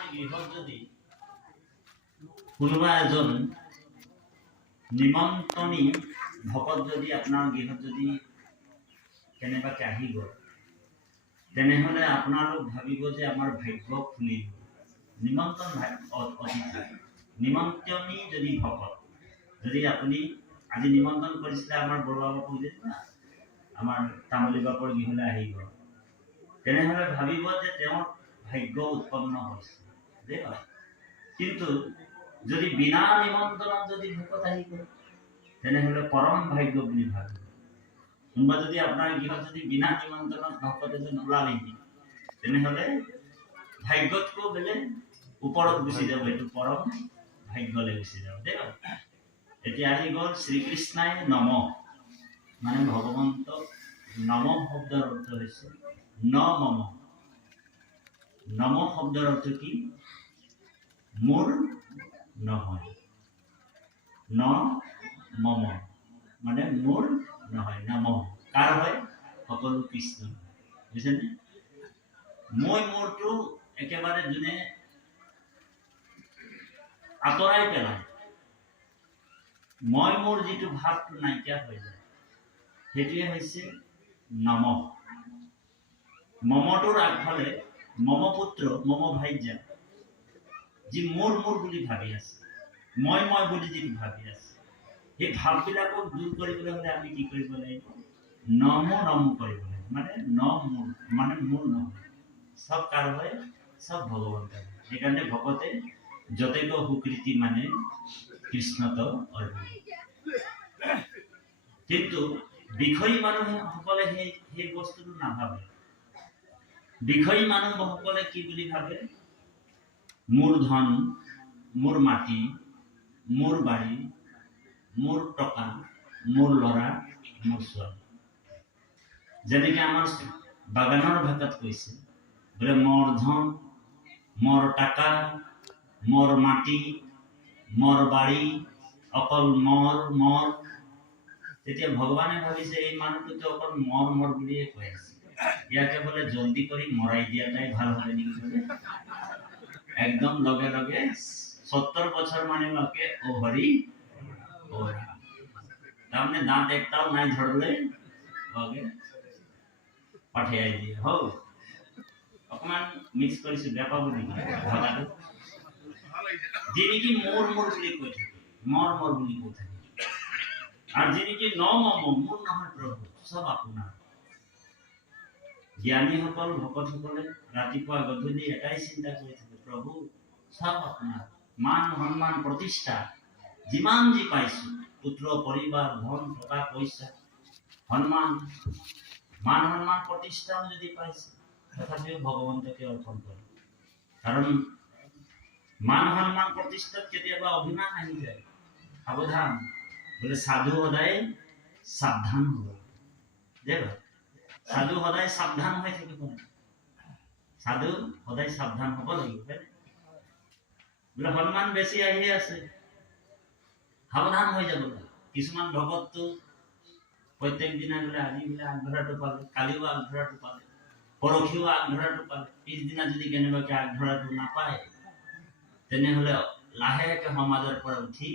আপোনাৰ গৃহত যদি কোনোবা এজন নিমন্ত্ৰণী ভকত যদি আপোনাৰ গৃহত যদি কেনেবাকৈ আহি গ'ল, তেনেহ'লে আপোনালোক ভাবিব যে আমাৰ ভাগ্য খুলিব। নিমন্ত্ৰণী যদি ভকত যদি আপুনি আজি নিমন্ত্ৰণ কৰিছিলে আমাৰ বৰুৱা বাপুক যেনিবা আমাৰ তামুলী বাপৰ গৃহলৈ আহি গ'ল, তেনেহ'লে ভাবিব যে তেওঁৰ ভাগ্য উৎপন্ন হৈছে দেই। কিন্তু যদি বিনা নিমন্ত্ৰণত যদি ভকত আহি গ'ল, তেনেহ'লে পৰম ভাগ্য বুলি ভাবিব। কোনোবা যদি আপোনাৰ গৃহত যদি বিনা নিমন্ত্ৰণত ভকত এজন ওলালেহি, তেনেহ'লে ভাগ্যতকৈ বেলেগ ওপৰত গুচি যাব, এইটো পৰম ভাগ্যলৈ গুচি যাব দেই। এতিয়া আহি গ'ল শ্ৰীকৃষ্ণাই নম, মানে ভগৱন্তক নম শব্দৰ অৰ্থ হৈছে ন মম। নম শব্দৰ অৰ্থ কি? মোৰ নহয়। ন মম মানে মোৰ নহয়, নম কাৰ হয়? সকলো কৃষ্ণ, বুজিছেনে? মই মোৰটো একেবাৰে যোনে আঁতৰাই পেলায়, মই মোৰ যিটো ভাৱটো নাইকিয়া হৈ যায়, সেইটোৱে হৈছে নম। মমটোৰ আগফালে মম পুত্ৰ মম ভাইজা, যি মোৰ মোৰ বুলি ভাবি আছে, মই বুলি যিটো ভাবি আছে, সেই ভাৱবিলাকক দূৰ কৰিবলৈ হ'লে আমি কি কৰিব লাগিব? নম কৰিব লাগিব। মানে ন মোৰ, মানে মোৰ নহয়, সব কাৰ হয়? সব ভগৱন্তৰ। সেইকাৰণে ভকতে যতেক সুকৃতি মানে কৃষ্ণত অৰ্পণ। কিন্তু বিষয়ী মানুহসকলে সেই বস্তুটো নাভাবে। বিষয়ী মানুহসকলে কি বুলি ভাবে? মোৰ ধন, মোৰ মাটি, মোৰ বাৰী, মোৰ টকা, মোৰ ল'ৰা, মোৰ ছোৱালী। যেনেকে আমাৰ বাগানৰ ভাষাত কৈছে, বোলে মোৰ ধন, মোৰ টাকা, মোৰ মাটি, মোৰ বাৰী, অকল মোৰ। তেতিয়া ভগৱানে ভাবিছে এই মানুহটোতো অকল মোৰ বুলিয়ে কৈ আছে, ইয়াকে বোলে জলদি কৰি মৰাই দিয়াটাই ভাল হবে নেকি বোলে। একদম লগে লগে 70 বছৰ মানে ওকে ও হৰি ও ৰাম, তাৰমানে দাঁত একটাও নাই ধৰলে ওকে পাঠিয়াই দিয়ে। হোক অকমান মিক্স কৰিছো, বেয়া পাব নেকি ভাষাটো? যি নেকি মোৰ বুলি কৈ থাকে, মোৰ বুলি কৈ থাকে, আৰ যি নেকি ন মম, মোৰ নহয় প্ৰভু, সব আপোনাৰ। জ্ঞানীসকল ভকতসকলে ৰাতিপুৱা গধূলি এটাই চিন্তা কৰি থাকে, প্ৰভু সব আপোনাৰ। মান সন্মান প্ৰতিষ্ঠা যিমান যি পাইছো, পুত্ৰ পৰিবাৰ ধন টকা পইচা সন্মান, মান সন্মান প্ৰতিষ্ঠাও যদি পাইছে, তথাপিও ভগৱন্তকে অৰ্পণ কৰে। কাৰণ মান সন্মান প্ৰতিষ্ঠাত কেতিয়াবা অভিমান আহি যায়, সাৱধান। বোলে সাধু সদায় সাৱধান হ'ব দেই। সাধু সদায় সাৱধান হৈ থাকিব, সাধু সদায় সাৱধান হ'ব লাগিব। বোলে সন্মান বেছি আহি আছে, সাৱধান হৈ যাব লাগে। কিছুমান ভকতটো প্ৰত্যেক দিনা বোলে আজি বোলে আগধৰাটো পালে, কালিও আগধৰাটো পালে, পৰহিও আগধৰাটো পালে, পিছদিনা যদি কেনেবাকে আগধৰাটো নাপায়, তেনেহ'লে লাহেকে সমাজৰ পৰা উঠি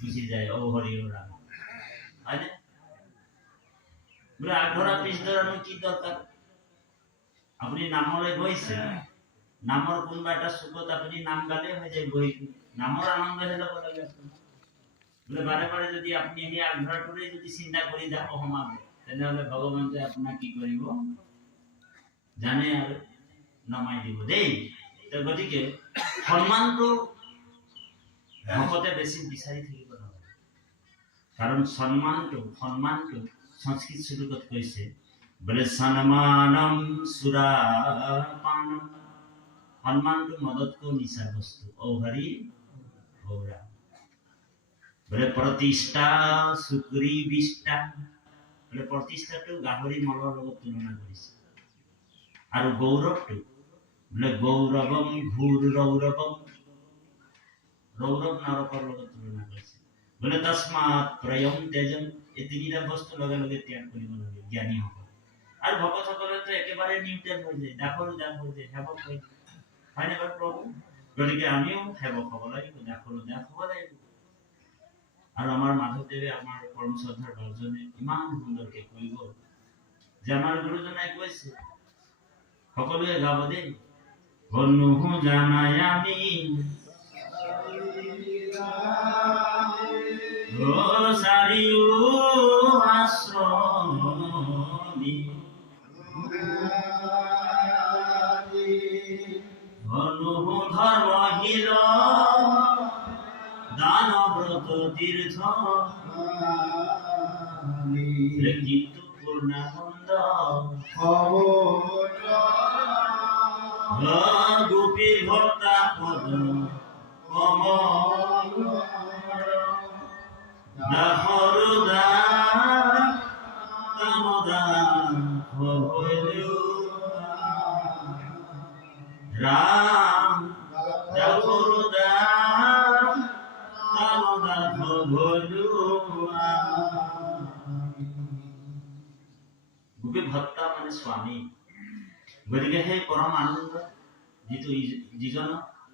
গুচি যায়, ও হৰি ও ৰাম, হয়নে? বোলে আগধৰা পিছধৰানো কি দৰকাৰ? আপুনি নামলৈ গৈছে, নামৰ কোনোবা এটা চুকত আপুনি নাম গালে হৈ যায়, বহি নামৰ আনন্দহে ল'ব লাগে। বোলে বাৰে বাৰে যদি আপুনি সেই আগধৰাটোৰে যদি চিন্তা কৰি যাব সমাজ, তেনেহ'লে ভগৱন্তে আপোনাক কি কৰিব জানে আৰু নমাই দিব দেই। গতিকে সন্মানটো ভকতে বেছি বিচাৰি থাকিব নালাগে। কাৰণ সন্মানটো সংস্কৃত শ্লোকত কৈছে, বোলে সন্মানম সুৰাপানম, সন্মানটো মদতকৈ নিচা বস্তু, ও হৰি ও ৰাম। বোলে প্ৰতিষ্ঠা সুগ্ৰী বিষ্ঠা, বোলে প্ৰতিষ্ঠাটো গাহৰি মলৰ লগত তুলনা কৰিছে, আৰু গৌৰৱটো বোলে গৌৰৱম ঘূৰ ৰৌৰৱম, ৰৌৰৱ নৰকৰ লগত তুলনা কৰিছে। বোলে তস্মাৎ ত্ৰয়ম তেজম, এই তিনিটা বস্তু লগে লগে ত্যাগ কৰিব লাগে জ্ঞানীসকল। আৰু ভকতসকলেতো একেবাৰে নিউট্ৰেল হৈ যায়, দাখৰ হৈ যায়, সেৱক হৈ যায়, হয়নে বাৰু প্ৰভু? গতিকে আমিও সেৱক হ'ব লাগিব, দাস হ'ব লাগিব। আৰু আমাৰ মাধৱদেৱে আমাৰ পৰম শ্ৰদ্ধাৰ বাজনে ইমান সুন্দৰকে কৈ গ'ল যে আমাৰ গুৰুজনাই কৈছে, সকলোৱে গাব দেই, হনুহু জানাই আমি চাৰিও আশ্ৰমী, হনুহু ধৰ্মশীল দানব্ৰত তীৰ্থ, কিন্তু পূৰ্ণানন্দ গোপী ভক্তা পদ কমল, দাসৰু দাস কামদাস হলো ৰাম, দাসৰু দাস কামদাস হলো। গোপী ভক্তা মানে স্বামী। গতিকে সেই পৰম আনন্দ যিজন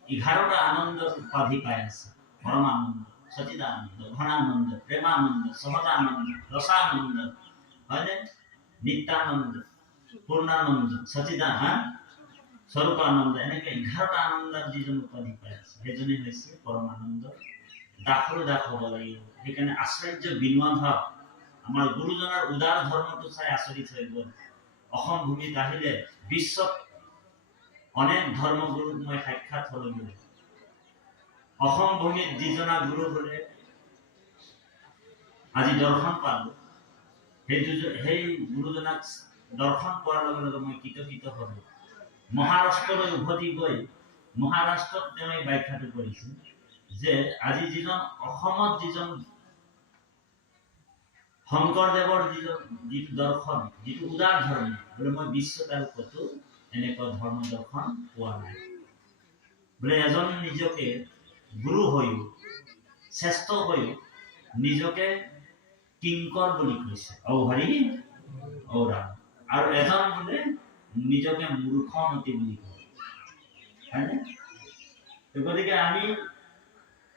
11টা আনন্দৰ উপাধি পাই আছে, পৰম আনন্দ, সচিদানন্দ, ঘনানন্দ, প্ৰেমানন্দ, সহজানন্দ, ৰসানন্দ, হয়নে, নিত্যানন্দ, পূৰ্ণানন্দ, স্বৰূপানন্দ, এনেকে 11টা আনন্দৰ যিজন উপাধি পাই আছে সেইজনে হৈছে পৰম আনন্দ। দাসৰো দাস হ'ব লাগিব। সেইকাৰণে আশ্চৰ্য বিনোৱা ভাৱ, আমাৰ গুৰুজনাৰ উদাৰ ধৰ্মটো চাই আচৰিত হৈ গ'ল। অসম ভূমিত আহিলে বিশ্বত অনেক ধৰ্মগুৰুক মই সাক্ষাৎ হলো। অসম ভূমিত যিজনা গুৰু হলে আজি দৰ্শন পালো, সেই গুৰুজনাক দৰ্শন পোৱাৰ লগে লগে মই কৃতকৃত হলো। মহাৰাষ্ট্ৰলৈ উভতি গৈ মহাৰাষ্ট্ৰত তেওঁ এই ব্যাখ্যাটো কৰিছিল যে আজি যিজন অসমত যিজন শংকৰদেৱৰ যিটো দৰ্শন, যিটো উদাৰ ধৰ্ম, বোলে মই বিশ্বত আৰু ক'তো এনেকুৱা ধৰ্ম দৰ্শন পোৱা নাই। বোলে এজন নিজকে গুৰু হৈও, শ্ৰেষ্ঠ হৈও নিজকে কিংকৰ বুলি কৈছে, ঔ হৰি ঔ ৰাম। আৰু এজন বোলে নিজকে মূৰ্খমতি বুলি কয়, হয়নে? গতিকে আমি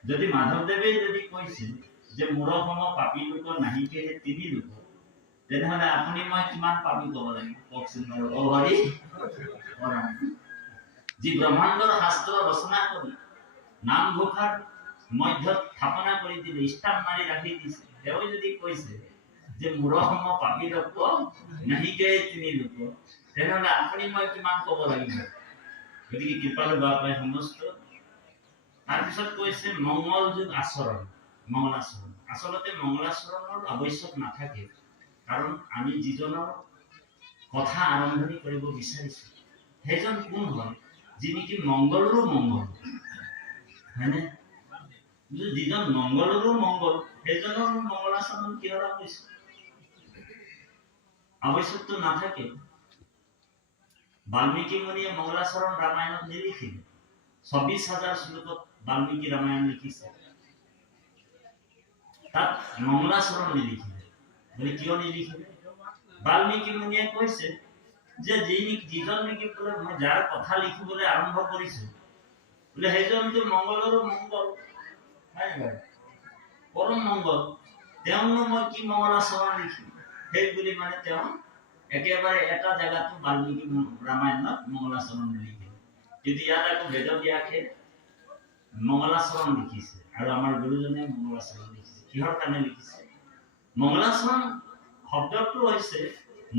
যদি মাধৱদেৱে যদি কৈছিল যে মূৰ সম পাপী লোক নাহিকে তিনি লোক, তেনেহলে আপুনি মই কিমান পাপী কব লাগিব কওকচোন বাৰু। ঔ হৰি ঔ ৰাম। যি ব্ৰহ্মাণ্ডৰ শাস্ত্ৰ ৰচনা কৰি নামঘোষাৰ মধ্যত স্থাপনা কৰি দিলে, স্থাপ মাৰি ৰাখি দিছে, তেওঁ যদি কৈছে যে মূৰ সম পাপী লোক নাহিকে তিনি লোক, তেনেহলে আপুনি মই কিমান কব লাগিব। গতিকে কৃপালু বাপাই সমস্ত। তাৰপিছত কৈছে মংগল যুগ আচৰণ, মংগলাচৰণ। আচলতে মংগলাচৰণৰ আৱশ্যক নাথাকে, কাৰণ আমি যিজনৰ কথা আৰম্ভণি কৰিব বিচাৰিছো সেইজন কোন হয়, যি নেকি মংগলৰো মংগল, হয়নে? যিজন মংগলৰো মংগল, সেইজনৰ মংগলাচৰণ কিহৰ আৱশ্যক? আৱশ্যকটো নাথাকে। বাল্মীকি মুনিয়ে মংগলাচৰণ ৰামায়ণত নিলিখিলে, 24,000 শ্লোকত বাল্মীকি ৰামায়ণ লিখিছে, তাত মংগলাচৰণ নিলিখিলে। বোলে কিয় নিলিখিলে? বাল্মীকি মুনিয়ে কৈছে যে যিজন নেকি বোলে মই যাৰ কথা লিখিবলৈ আৰম্ভ কৰিছো, বোলে সেইজনটো মংগলৰো মংগল, পৰম মংগল, তেওঁনো মই কি মংগলাচৰণ লিখিম? সেই বুলি মানে তেওঁ একেবাৰে এটা জেগাতো বাল্মীকি ৰামায়ণত মংগলাচৰণ নিলিখিলে। কিন্তু ইয়াত আকৌ বেদব্যাসে মংগলাচৰণ লিখিছে, আৰু আমাৰ গুৰুজনে মংগলাচৰণ লিখিছে। কিহৰ কাৰণে লিখিছে? মংগলাচৰণ শব্দটো হৈছে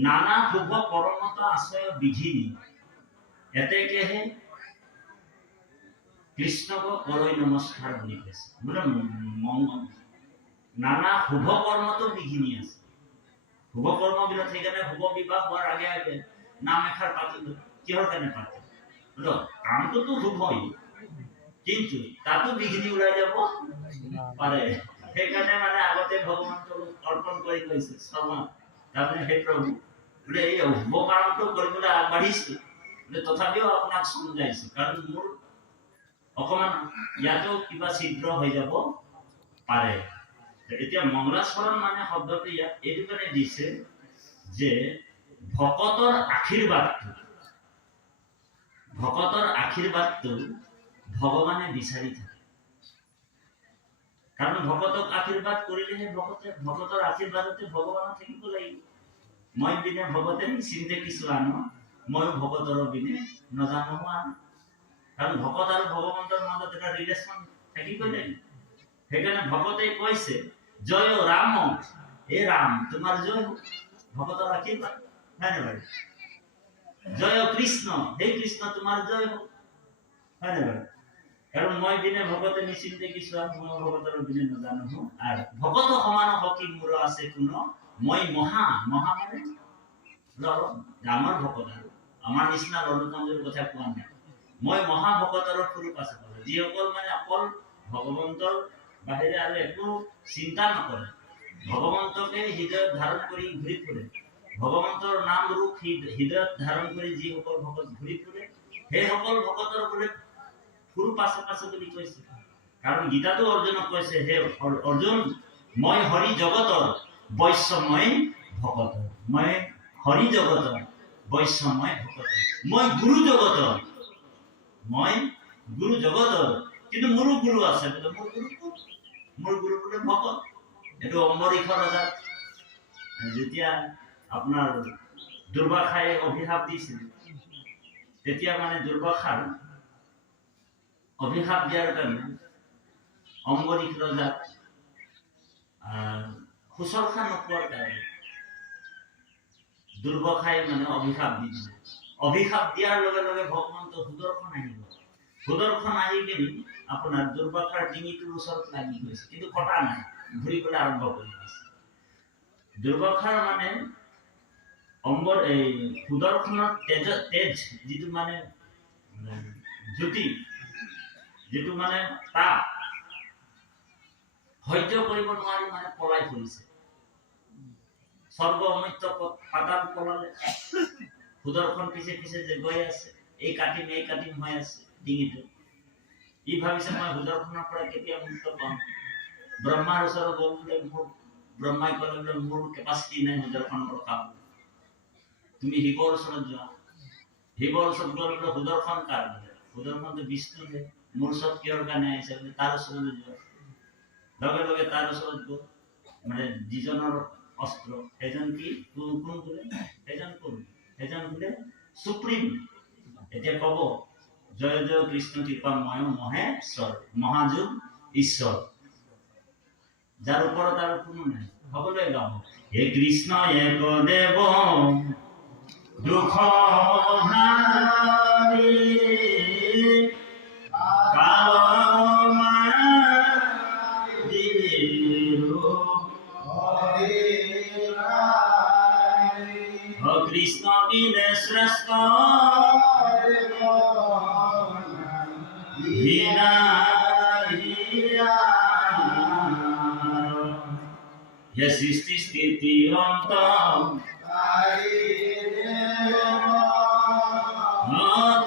নানা শুভ কৰ্মত আশ্ৰয় বিধিনি, এতেকেহে কৃষ্ণক কৰৈ নমস্কাৰ বুলি কৈছে। বোলে নানা শুভ কৰ্মতো বিঘিনি আছে। শুভ কৰ্মবিলাক সেইকাৰণে শুভ বিবাহ হোৱাৰ আগে আগে নাম এষাৰ পাতিলো। কিহৰ কাৰণে পাতিলো? বোলো কামটোতো শুভই, কিন্তু তাতো বিঘিনি ওলাই যাব পাৰে। সেইকাৰণে মানে আগতে ভগৱানক অৰ্পণ কৰি কৈছে শ্ৰৱণ, তাৰমানে সেই প্ৰভু বোলে এই শুভ কামটো কৰিবলৈ আগবাঢ়িছো, বোলে তথাপিও আপোনাক সমজাইছো, কাৰণ মোৰ অকমান ইয়াতো কিবা ছিদ্ৰ হৈ যাব পাৰে। এতিয়া মংগলাচৰণ মানে শব্দটো ইয়াত এইটো কাৰণে দিছে যে ভকতৰ আশীৰ্বাদটো ভগৱানে বিচাৰি থাকে। কাৰণ ভকতক আশীৰ্বাদ কৰিলেহে ভকতৰ আশীৰ্বাদতে ভগৱান থাকিব লাগিব। মই বিনে ভগতে নিশ্চিন্তে কিছু আনো, ময়ো ভকতৰ বিনে নজানো আনো। কাৰণ ভকত আৰু ভগৱন্তৰ মাজত এটা ৰিলেশ্যন থাকিবই লাগিব। সেইকাৰণে ভকতে কৈছে জয় ৰাম, হে ৰাম তোমাৰ জয় হোক, ভকতৰ আশীৰ্বাদ হয় নে বাৰু? জয় কৃষ্ণ, হে কৃষ্ণ তোমাৰ জয় হোক হয় নে বাৰু? কাৰণ মই বিনে ভগতে নিশ্চিন্তে কিছু মই ভগতৰ বিনে নজানো। আর ভগত সমান হকি মূর আছে কোন, মই মহা মহা মানে আমার ভকত আর আমার নিচিনা ৰণতঞ্জৰ কথা কোৱা নাই। মই মহা ভকতৰ স্বৰূপ আছে, যিসকল মানে অকল ভগৱন্তৰ বাহিৰে আৰু একো চিন্তা নকৰে, ভগৱন্তকে হৃদয়ত ধাৰণ কৰি ঘূৰি ফুৰে, ভগৱন্তৰ নাম ৰূপ হৃদয়ত ধাৰণ কৰি যিসকল ভকত ঘূৰি ফুৰে, সেইসকল ভকতৰ বোলে পুৰো পাশে পাশে বুলি কৈছে। কাৰণ গীতাতো অৰ্জুনক কৈছে, হে অৰ্জুন মই হৰি জগতৰ বৈশ্যময় ভকত, মই হৰি জগতৰ বৈশ্যময় ভকত, মই গুৰু জগতৰ, মই গুৰু জগতৰ, কিন্তু মোৰো গুৰু আছে বোলে। মোৰ গুৰু বোলে ভকত। এইটো অম্বৰীশ ৰজা যেতিয়া আপোনাৰ দুৰ্বাসাই অভিশাপ দিছিল, তেতিয়া মানে দুৰ্বাসাৰ অভিশাপ দিয়াৰ কাৰণে অম্বৰীশ ৰজাক শুশ্ৰূষা নোপোৱাৰ কাৰণে দুৰ্বাসাই মানে অভিশাপ দিছিল। অভিশাপ দিয়াৰ লগে লগে ভগৱন্ত সুদৰ্শন আহিব। সুদৰ্শন আহি কিনি আপোনাৰ দুৰ্বাসাৰ ডিঙিটোৰ ওচৰত লাগি গৈছে, কিন্তু কটা নাই, ঘূৰিবলৈ আৰম্ভ কৰি দিছে। দুৰ্বাসাৰ মানে সুদৰ্শনৰ তেজ যিটো মানে জ্যোতি, যেটো মানে তাপ সহ্য কৰিব নোৱাৰি মানে পলাই ফুৰিছে। স্বৰ্গ অমৃত পাতাল পলালে, সুদৰ্শন পিছে পিছে যে গৈ আছে, এই কাটিম হৈ আছে ডিঙিটো। ই ভাবিছে মই সুদৰ্শনৰ পৰা কেতিয়া মুক্ত পাম। ব্ৰহ্মাৰ ওচৰত গ'ল বোলে, ব্ৰহ্মাই ক'লে বোলে মোৰ কেপাচিটি নাই সুদৰ্শন ৰখাব, তুমি শিৱৰ ওচৰত যোৱা। শিৱৰ ওচৰত গ'ল বোলে সুদৰ্শন কাৰ বোলে, সুদৰ্শনটো বিষ্ণুহে, মোৰ ওচৰত কিহৰ কাৰণে আহিছে বোলে, তাৰ ওচৰলৈ যোৱা। লগে লগে তাৰ ওচৰত গ'ল, মানে যিজনৰ অস্ত্ৰ সেইজন কি কোন বোলে, সেইজন কোন, সেইজন বোলে সুপ্ৰিম। এতিয়া কব জয় জয় কৃষ্ণ কৃপাময় মহেশ্বৰ, মহাযোগ ঈশ্বৰ, যাৰ ওপৰত আৰু কোনো নাই। সকলোৱে গাব হে কৃষ্ণ এক দেৱ দুখ হাৰি, কৃষ্ণ বিনে শ্রেষ্ঠ হে সৃষ্টি স্থিতি অন্ত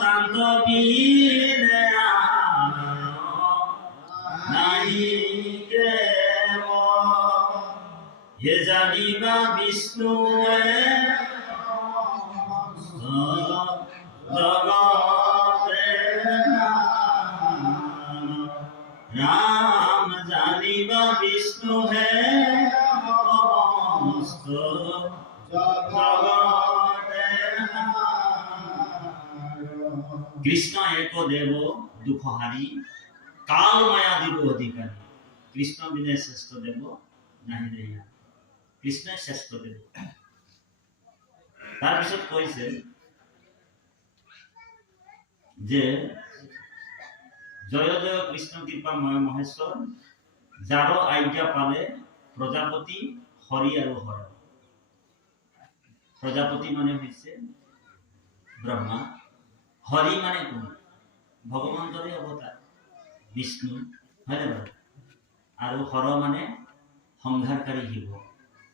তান্ত বিনে নাহি কেব, হে জানিবা বিষ্ণুৱে राम जानिबा विष्णु है समस्त जगते। कृष्ण एक देव दुखहारी, काल मायादीर अधिकारी। कृष्ण बिना श्रेष्ठ देव नहीं रही, कृष्ण श्रेष्ठ देव। तार पिছত কৈছে যে জয় জয় কৃষ্ণ কৃপাময় মহেশ্বৰ, যাৰ আজ্ঞা পালে প্ৰজাপতি হৰি আৰু হৰ। প্ৰজাপতি মানে হৈছে ব্ৰহ্মা, হৰি মানে কোন, ভগৱন্তৰে অৱতাৰ বিষ্ণু হয় নে? আৰু হৰ মানে সংহাৰকাৰী শিৱ।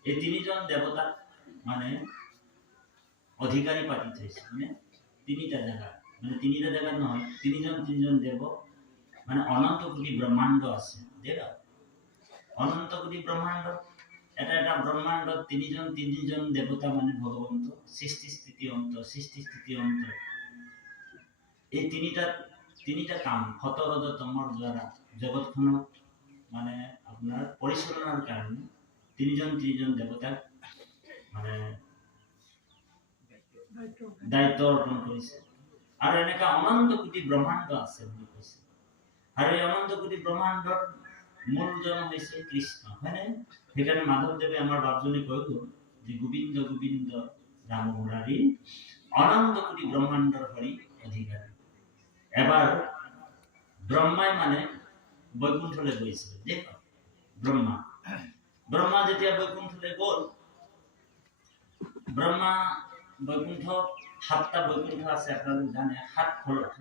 এই তিনিজন দেৱতাক মানে অধিকাৰী পাতি থৈছে, মানে তিনিটা জায়গা, মানে তিনিটা জায়গা নহয়, তিনিজন দেৱ, মানে অনন্ত কোটি ব্ৰহ্মাণ্ড আছে। অনন্ত কোটি ব্ৰহ্মাণ্ড, এটা এটা ব্ৰহ্মাণ্ডত তিনিজন দেৱতা মানে ভগৱন্ত, সৃষ্টি স্থিতি অন্ত, সৃষ্টি স্থিতি অন্ত। এই তিনিটাত তিনিটা কাম সত ৰজ তমৰ দ্বাৰা জগতখনক মানে আপোনাৰ পৰিচালনাৰ কাৰণে তিনিজন দেৱতাক মানে দায়িত্ব অৰ্পণ কৰিছে আৰু এনেকা অনন্ত কোটি ব্ৰহ্মাণ্ড আছে বুলি কৈছে আৰু এই অনন্ত কোটি ব্ৰহ্মাণ্ডৰ মূলজন হৈছে কৃষ্ণ হয়নে সেইকাৰণে মাধৱদেৱে আমাৰ বাপজনে কৈ গ'ল যে গোবিন্দ গোবিন্দ ৰাম মুৰাৰী অনন্ত কোটি ব্ৰহ্মাণ্ডৰ হৰি অধিকাৰী এবাৰ ব্ৰহ্মাই মানে বৈকুণ্ঠলৈ গৈছিল দেখ ব্ৰহ্মা যেতিয়া বৈকুণ্ঠলৈ গ'ল ব্ৰহ্মা বৈকুণ্ঠ 7টা বৈকুণ্ঠ আছে আপোনালোক জানে 7